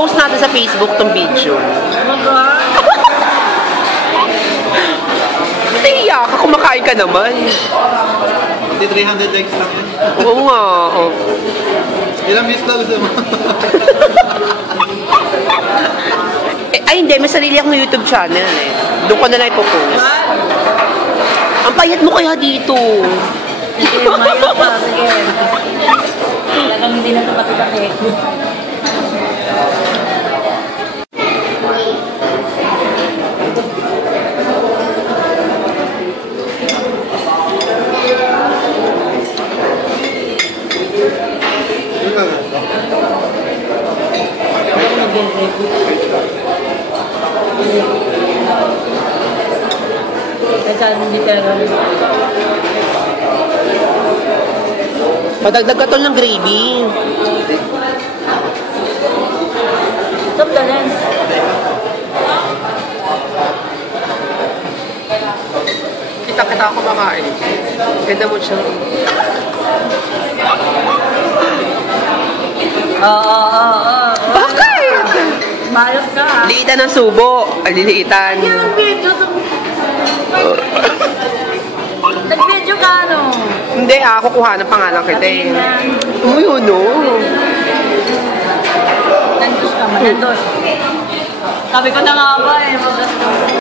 I-post natin sa Facebook tong video. Tiyak, kumakain ka naman. 300 likes lang yun. Oo nga. Oh. Ilang views lang gusto mo? Ay, hindi. May sarili akong YouTube channel eh. Doon ko na lang ipopost. Ang payat mo kaya dito. Sige, mayroon pa. Sige. Talagang hindi na ito pati-pati. Hindi talaga. Padagdag ka to ng gravy. Stop the lens. Kita-kita ako kumakain. Ganda mo siya. Bakit? Mayos ka ha. Liitan ng subo. Ay, liliitan. Yung video. Nag-video ka ano? Hindi kukuha ng pangalan kita eh. Uy, ano? Nandos ka, manandos. Sabi ko na nga ba eh.